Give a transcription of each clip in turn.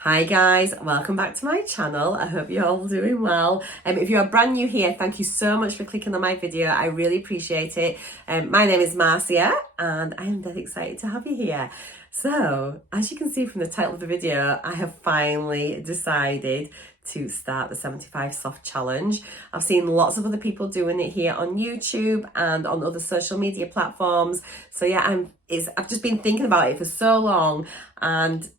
Hi guys, welcome back to my channel. I hope you're all doing well. If you are brand new here, thank you so much for clicking on my video. I really appreciate it. My name is Marcia and I am dead excited to have you here. So, as you can see from the title of the video, I have finally decided to start the 75 soft challenge. I've seen lots of other people doing it here on YouTube and on other social media platforms. So yeah, I've just been thinking about it for so long, and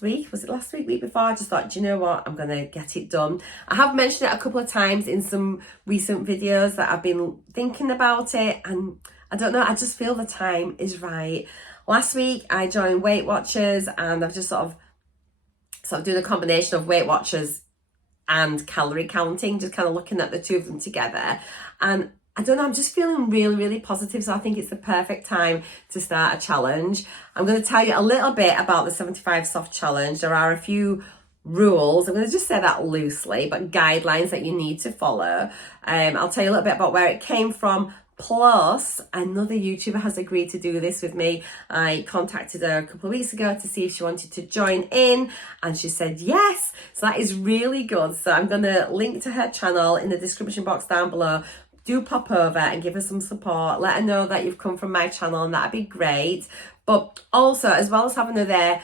week before, I just thought, do you know what, I'm gonna get it done. I have mentioned it a couple of times in some recent videos that I've been thinking about it, and I don't know, I just feel the time is right. Last week I joined Weight Watchers, and I've just sort of doing a combination of Weight Watchers and calorie counting, just kind of looking at the two of them together. And I don't know, I'm just feeling really positive. So I think it's the perfect time to start a challenge. I'm going to tell you a little bit about the 75 soft challenge. There are a few rules, I'm going to just say that loosely, but guidelines that you need to follow. I'll tell you a little bit about where it came from. Plus, another YouTuber has agreed to do this with me. I contacted her a couple of weeks ago to see if she wanted to join in, and she said yes. So that is really good. So I'm going to link to her channel in the description box down below. Do pop over and give her some support. Let her know that you've come from my channel, and that'd be great. But also, as well as having her there,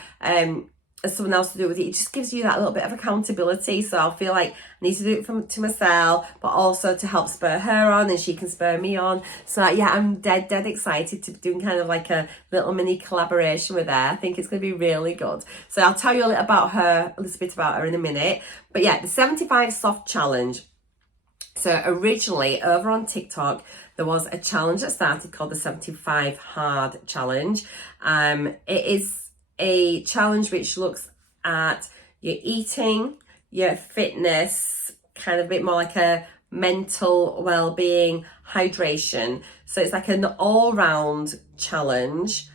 as someone else to do with it, it just gives you that little bit of accountability. So I'll feel like I need to do it to myself, but also to help spur her on, and she can spur me on. So yeah, I'm dead excited to be doing kind of like a little mini collaboration with her. I think it's going to be really good. So I'll tell you a little bit about her in a minute. But yeah, the 75 soft challenge. So originally over on TikTok, there was a challenge that started called the 75 hard challenge. It is a challenge which looks at your eating, your fitness, kind of a bit more like a mental well-being, hydration. So it's like an all-round challenge.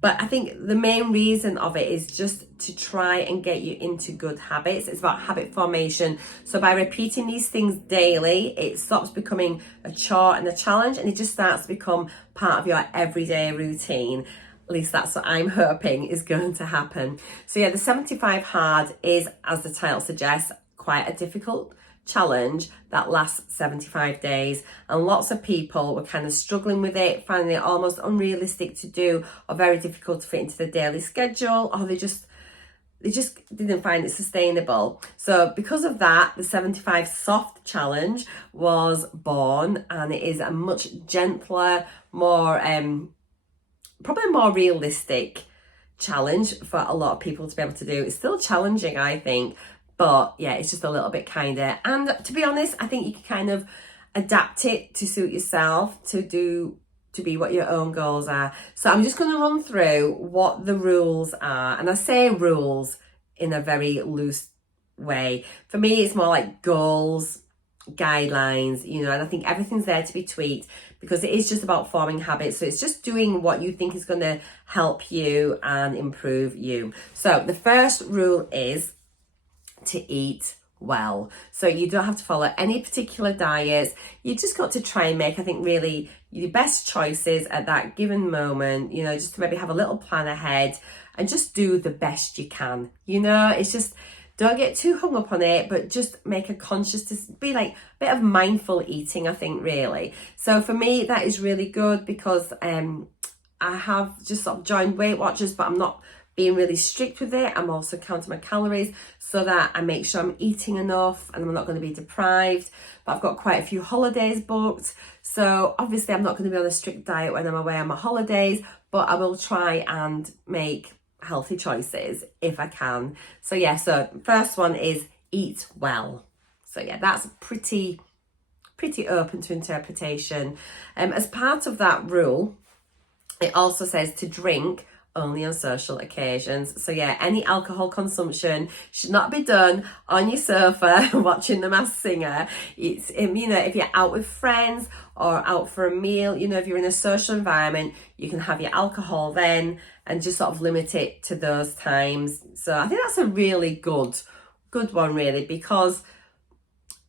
But I think the main reason of it is just to try and get you into good habits. It's about habit formation. So by repeating these things daily, it stops becoming a chore and a challenge, and it just starts to become part of your everyday routine. At least that's what I'm hoping is going to happen. So yeah, the 75 hard is, as the title suggests, quite a difficult challenge that lasts 75 days, and lots of people were kind of struggling with it, finding it almost unrealistic to do, or very difficult to fit into the daily schedule, or they just didn't find it sustainable. So because of that, the 75 soft challenge was born, and it is a much gentler, more probably more realistic challenge for a lot of people to be able to do. It's still challenging, I think, but yeah, it's just a little bit kinder. And to be honest, I think you can kind of adapt it to suit yourself, to be what your own goals are. So I'm just going to run through what the rules are. And I say rules in a very loose way. For me, it's more like goals, guidelines, and I think everything's there to be tweaked, because it is just about forming habits. So it's just doing what you think is going to help you and improve you. So the first rule is to eat well. So you don't have to follow any particular diets. You just got to try and make, I think, really your best choices at that given moment, just to maybe have a little plan ahead and just do the best you can. It's just, don't get too hung up on it, but just make a be like a bit of mindful eating, I think, really. So for me, that is really good, because I have just sort of joined Weight Watchers, but I'm not being really strict with it. I'm also counting my calories so that I make sure I'm eating enough and I'm not going to be deprived. But I've got quite a few holidays booked. So obviously I'm not going to be on a strict diet when I'm away on my holidays, but I will try and make healthy choices if I can. So yeah, so first one is eat well. So yeah, that's pretty open to interpretation. As part of that rule, it also says to drink only on social occasions. So yeah, any alcohol consumption should not be done on your sofa watching The Masked Singer. It's if you're out with friends or out for a meal, if you're in a social environment, you can have your alcohol then, and just sort of limit it to those times. So I think that's a really good one, really, because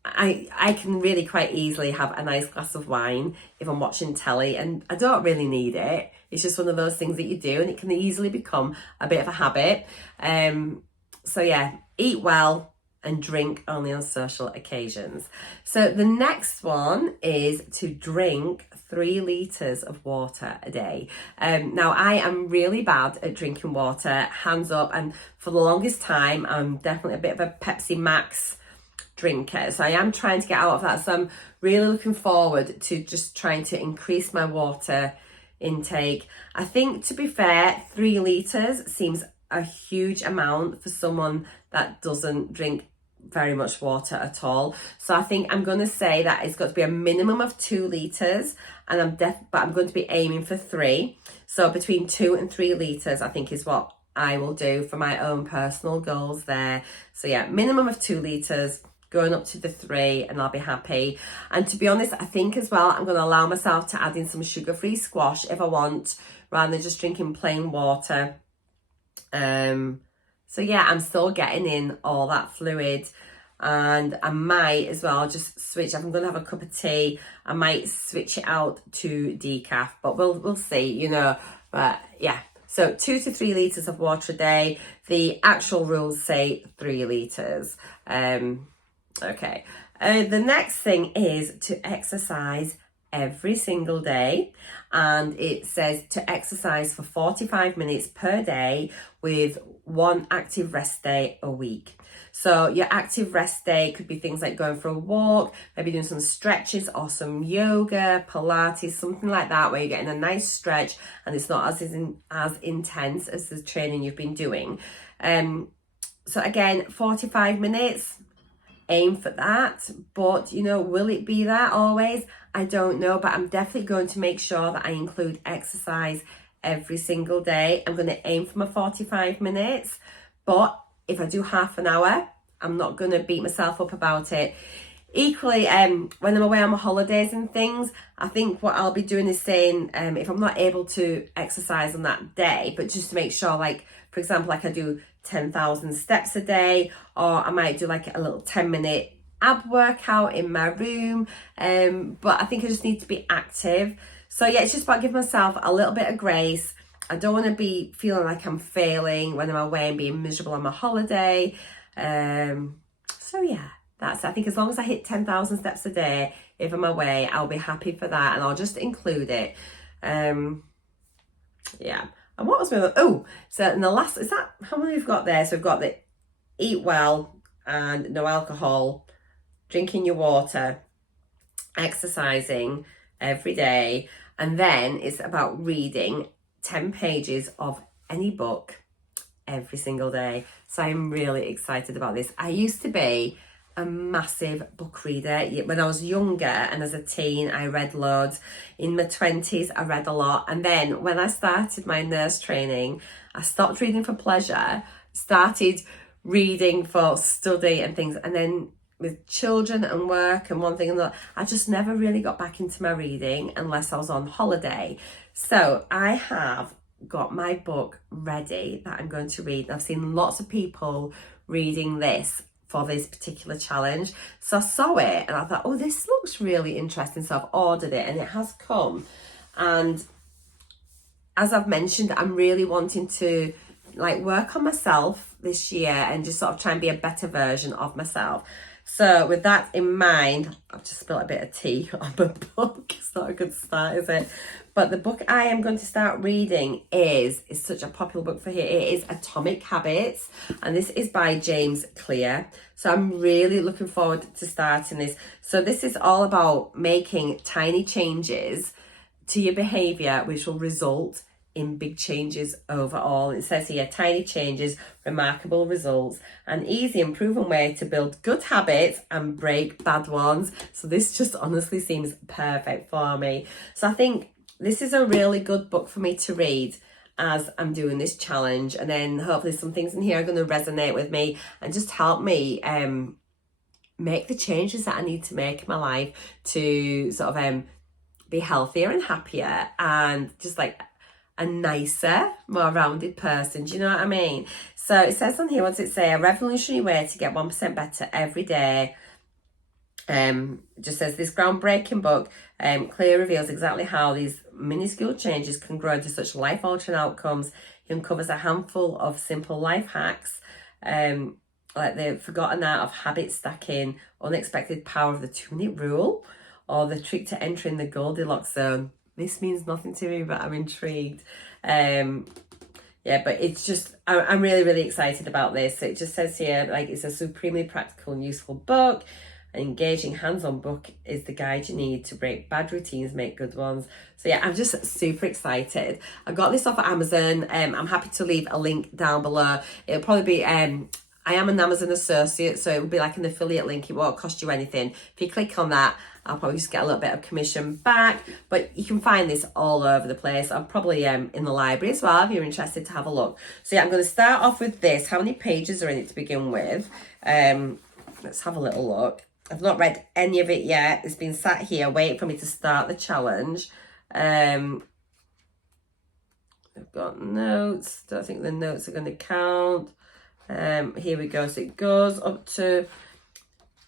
I can really quite easily have a nice glass of wine if I'm watching telly, and I don't really need it. It's just one of those things that you do, and it can easily become a bit of a habit. So yeah, eat well and drink only on social occasions. So the next one is to drink 3 litres of water a day. Now I am really bad at drinking water, hands up, and for the longest time I'm definitely a bit of a Pepsi Max drinker. So I am trying to get out of that. So I'm really looking forward to just trying to increase my water intake. I think, to be fair, 3 litres seems a huge amount for someone that doesn't drink very much water at all. So I think I'm going to say that it's got to be a minimum of 2 litres, and but I'm going to be aiming for 3. So between 2 and 3 litres I think is what I will do for my own personal goals there. So yeah, minimum of 2 litres, going up to the 3, and I'll be happy. And to be honest, I think as well I'm going to allow myself to add in some sugar-free squash if I want, rather than just drinking plain water. So yeah, I'm still getting in all that fluid, and I might as well just switch. If I'm going to have a cup of tea, I might switch it out to decaf, but we'll see, you know. But yeah, so 2 to 3 litres of water a day. The actual rules say 3 litres. Okay. The next thing is to exercise every single day, and it says to exercise for 45 minutes per day with 1 active rest day a week. So your active rest day could be things like going for a walk, maybe doing some stretches or some yoga, Pilates, something like that, where you're getting a nice stretch and it's not as intense as the training you've been doing. So again, 45 minutes, aim for that. But you know, will it be that always? I don't know, but I'm definitely going to make sure that I include exercise every single day. I'm going to aim for my 45 minutes, but if I do half an hour, I'm not going to beat myself up about it. Equally, when I'm away on my holidays and things, I think what I'll be doing is saying, if I'm not able to exercise on that day, but just to make sure, like, for example, like I do 10,000 steps a day, or I might do like a little 10-minute ab workout in my room. But I think I just need to be active. So yeah, it's just about giving myself a little bit of grace. I don't want to be feeling like I'm failing when I'm away and being miserable on my holiday. So yeah, I think as long as I hit 10,000 steps a day, if I'm away, I'll be happy for that, and I'll just include it. Yeah. And what was my other? Oh, so in the last, is that how many we've got there? So we've got the eat well and no alcohol, drinking your water, exercising every day, and then it's about reading 10 pages of any book every single day. So I'm really excited about this. I used to be a massive book reader when I was younger, and as a teen I read loads. In my 20s I read a lot, and then when I started my nurse training, I stopped reading for pleasure, started reading for study and things, and then with children and work and one thing and another, I just never really got back into my reading unless I was on holiday. So I have got my book ready that I'm going to read. I've seen lots of people reading this for this particular challenge. So I saw it and I thought, oh, this looks really interesting. So I've ordered it and it has come. And as I've mentioned, I'm really wanting to like work on myself this year and just sort of try and be a better version of myself. So with that in mind, I've just spilled a bit of tea on my book. It's not a good start, is it? But the book I am going to start reading is such a popular book for here. It is Atomic Habits, and this is by James Clear. So I'm really looking forward to starting this. So this is all about making tiny changes to your behaviour, which will result in big changes overall. It says here, tiny changes, remarkable results, an easy and proven way to build good habits and break bad ones. So this just honestly seems perfect for me. So I think this is a really good book for me to read as I'm doing this challenge, and then hopefully some things in here are going to resonate with me and just help me make the changes that I need to make in my life to sort of be healthier and happier and just like a nicer, more rounded person. Do you know what I mean? So it says on here, what's it say? A revolutionary way to get 1% better every day. Just says this groundbreaking book Clear reveals exactly how these minuscule changes can grow into such life-altering outcomes. He uncovers a handful of simple life hacks like the forgotten art of habit stacking, unexpected power of the 2-minute rule, or the trick to entering the Goldilocks zone. This means nothing to me, but I'm intrigued. Yeah, but it's just, I'm really, really excited about this. So it just says here, like, it's a supremely practical and useful book. An engaging hands-on book is the guide you need to break bad routines, make good ones. So yeah, I'm just super excited. I got this off of Amazon. I'm happy to leave a link down below. It'll probably be, I am an Amazon associate, so it will be like an affiliate link. It won't cost you anything. If you click on that, I'll probably just get a little bit of commission back, but you can find this all over the place. I'm probably in the library as well if you're interested to have a look. So yeah, I'm going to start off with this. How many pages are in it to begin with? Let's have a little look. I've not read any of it yet. It's been sat here waiting for me to start the challenge. I've got notes. Don't think the notes are going to count. Here we go. So it goes up to,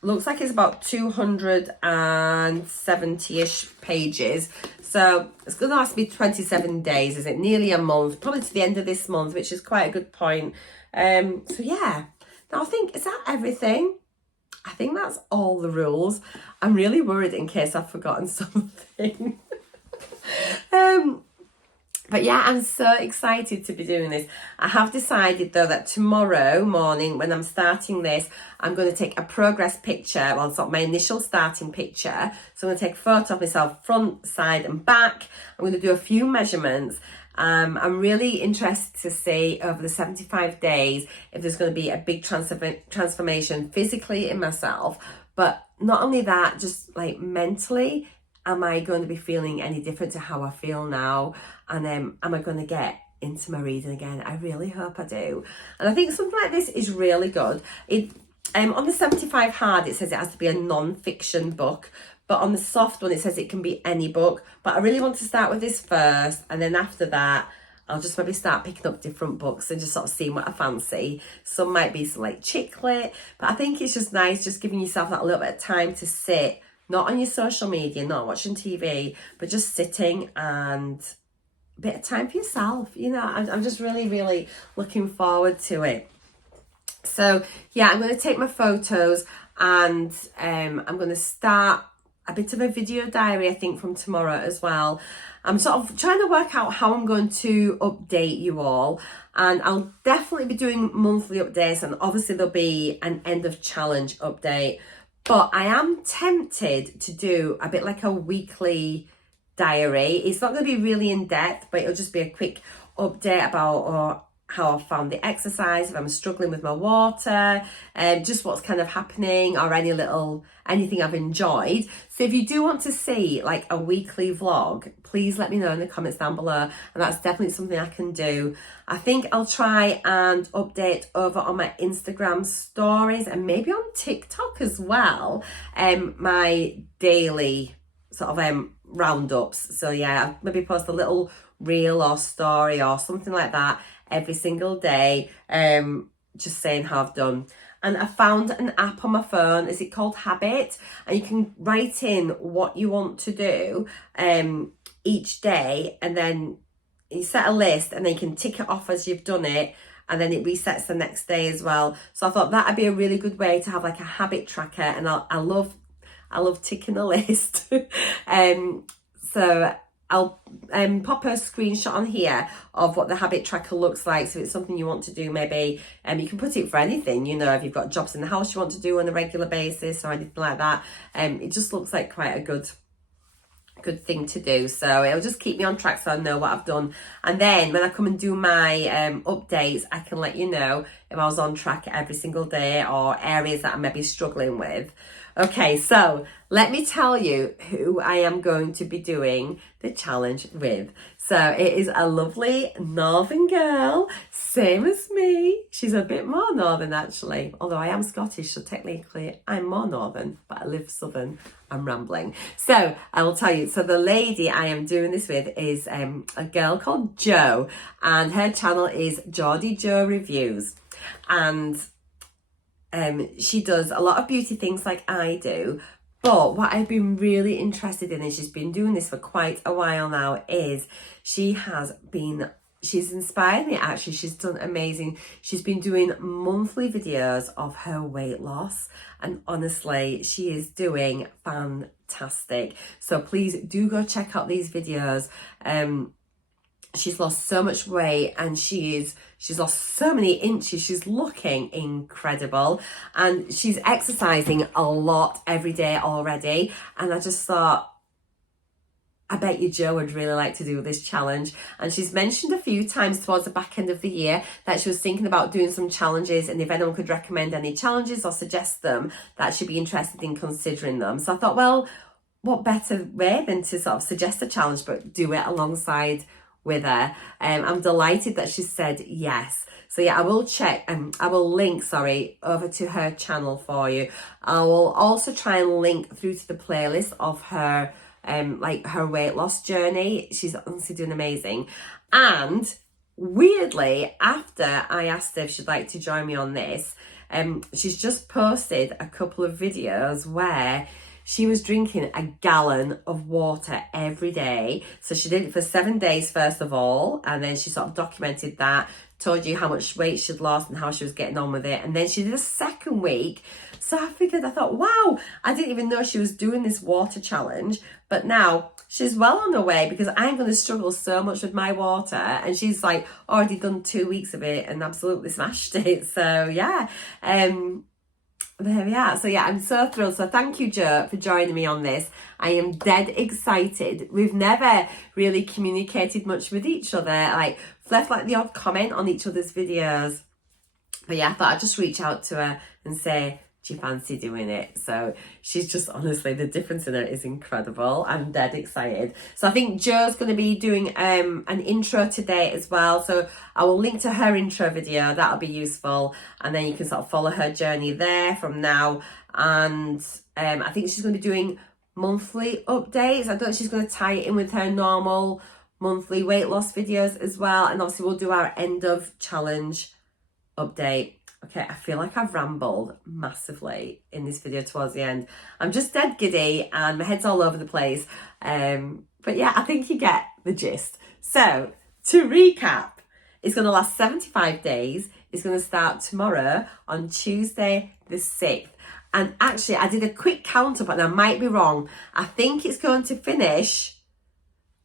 looks like it's about 270-ish pages. So it's going to last me 27 days, is it? Nearly a month, probably to the end of this month, which is quite a good point. So yeah, now I think, is that everything? I think that's all the rules. I'm really worried in case I've forgotten something. But yeah, I'm so excited to be doing this. I have decided though that tomorrow morning when I'm starting this, I'm going to take a progress picture. Well, it's not my initial starting picture. So I'm going to take a photo of myself front, side and back. I'm going to do a few measurements. I'm really interested to see over the 75 days if there's going to be a big transformation physically in myself. But not only that, just like mentally, am I going to be feeling any different to how I feel now? And am I going to get into my reading again? I really hope I do. And I think something like this is really good. It on the 75 hard, it says it has to be a non-fiction book. But on the soft one, it says it can be any book. But I really want to start with this first. And then after that, I'll just maybe start picking up different books and just sort of seeing what I fancy. Some might be some like chick lit. But I think it's just nice just giving yourself that little bit of time to sit. Not on your social media, not watching TV, but just sitting and a bit of time for yourself. You know, I'm just really, really looking forward to it. So yeah, I'm going to take my photos and I'm going to start a bit of a video diary, I think, from tomorrow as well. I'm sort of trying to work out how I'm going to update you all. And I'll definitely be doing monthly updates, and obviously there'll be an end of challenge update. But I am tempted to do a bit like a weekly diary. It's not going to be really in depth, but it'll just be a quick update about how I found the exercise, if I'm struggling with my water, just what's kind of happening, or anything I've enjoyed. So if you do want to see like a weekly vlog, please let me know in the comments down below, and that's definitely something I can do. I think I'll try and update over on my Instagram stories and maybe on TikTok as well, my daily sort of roundups. So yeah, I'll maybe post a little reel or story or something like that every single day, just saying how I've done. And I found an app on my phone. Is it called Habit? And you can write in what you want to do each day, and then you set a list, and then you can tick it off as you've done it, and then it resets the next day as well. So I thought that'd be a really good way to have like a habit tracker, and I love ticking a list. So I'll pop a screenshot on here of what the habit tracker looks like. So if it's something you want to do, maybe you can put it for anything, you know, if you've got jobs in the house you want to do on a regular basis or anything like that. It just looks like quite a good thing to do. So it'll just keep me on track so I know what I've done. And then when I come and do my updates, I can let you know if I was on track every single day or areas that I may be struggling with. Okay, so let me tell you who I am going to be doing the challenge with. So it is a lovely northern girl, same as me. She's a bit more northern actually, although I am Scottish, so technically I'm more northern, but I live southern. I'm rambling. So I will tell you, so the lady I am doing this with is a girl called Jo, and her channel is Geordie Jo Reviews. And she does a lot of beauty things like I do, but what I've been really interested in, and she's been doing this for quite a while now, is she has been she's inspired me actually. She's done amazing. She's been doing monthly videos of her weight loss, and honestly, she is doing fantastic. So please do go check out these videos. She's lost so much weight, and she's lost so many inches. She's looking incredible, and she's exercising a lot every day already. And I just thought, I bet you Jo would really like to do this challenge. And she's mentioned a few times towards the back end of the year that she was thinking about doing some challenges, and if anyone could recommend any challenges or suggest them, that she'd be interested in considering them. So I thought, well, what better way than to sort of suggest a challenge but do it alongside with her. I'm delighted that she said yes. So yeah, I will link over to her channel for you. I will also try and link through to the playlist of her like her weight loss journey. She's honestly doing amazing. And weirdly, after I asked her if she'd like to join me on this, she's just posted a couple of videos where she was drinking a gallon of water every day. So she did it for 7 days, first of all, and then she sort of documented that, told you how much weight she'd lost and how she was getting on with it. And then she did a second week. So I thought, wow, I didn't even know she was doing this water challenge. But now she's well on her way, because I'm going to struggle so much with my water. And she's like already done 2 weeks of it and absolutely smashed it. So yeah, there we are. So yeah, I'm so thrilled. So thank you, Jo, for joining me on this. I am dead excited. We've never really communicated much with each other, like left like the odd comment on each other's videos. But yeah, I thought I'd just reach out to her and say, do you fancy doing it? So she's just, honestly, the difference in her is incredible. I'm dead excited. So I think Jo's going to be doing an intro today as well. So I will link to her intro video. That'll be useful. And then you can sort of follow her journey there from now. And I think she's going to be doing monthly updates. I don't know if she's going to tie it in with her normal monthly weight loss videos as well. And obviously we'll do our end of challenge update. Okay, I feel like I've rambled massively in this video towards the end. I'm just dead giddy and my head's all over the place. But yeah, I think you get the gist. So to recap, it's going to last 75 days. It's going to start tomorrow on Tuesday the 6th. And actually, I did a quick count up and I might be wrong. I think it's going to finish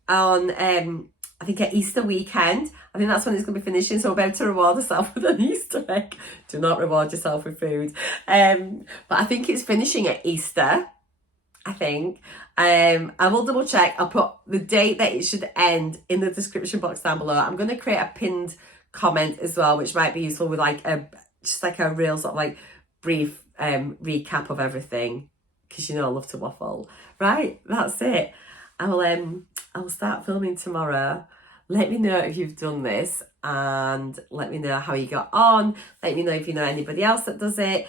on, I think at Easter weekend. I think that's when it's going to be finishing, so we'll be able to reward ourselves with an Easter egg. Do not reward yourself with food. But I think it's finishing at Easter, I think. I will double check. I'll put the date that it should end in the description box down below. I'm going to create a pinned comment as well, which might be useful with like just like a real sort of like brief recap of everything, because you know I love to waffle. Right, that's it. I'll start filming tomorrow. Let me know if you've done this and let me know how you got on. Let me know if you know anybody else that does it.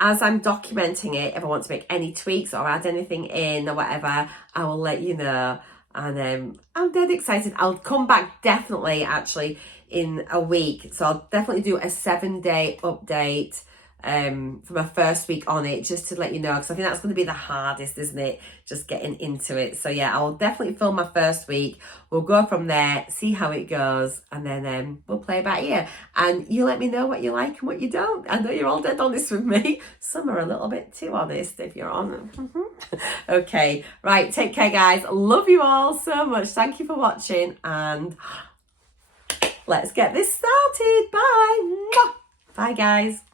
As I'm documenting it, if I want to make any tweaks or add anything in or whatever, I will let you know. And I'm dead excited. I'll come back definitely actually in a week. So I'll definitely do a 7-day update for my first week on it, just to let you know, because I think that's going to be the hardest, isn't it, just getting into it. So yeah, I'll definitely film my first week. We'll go from there, see how it goes, and then we'll play by ear, and you let me know what you like and what you don't. I know you're all dead honest with me. Some are a little bit too honest, if you're on. Okay, right, take care guys. Love you all so much. Thank you for watching, and let's get this started. Bye. Bye guys.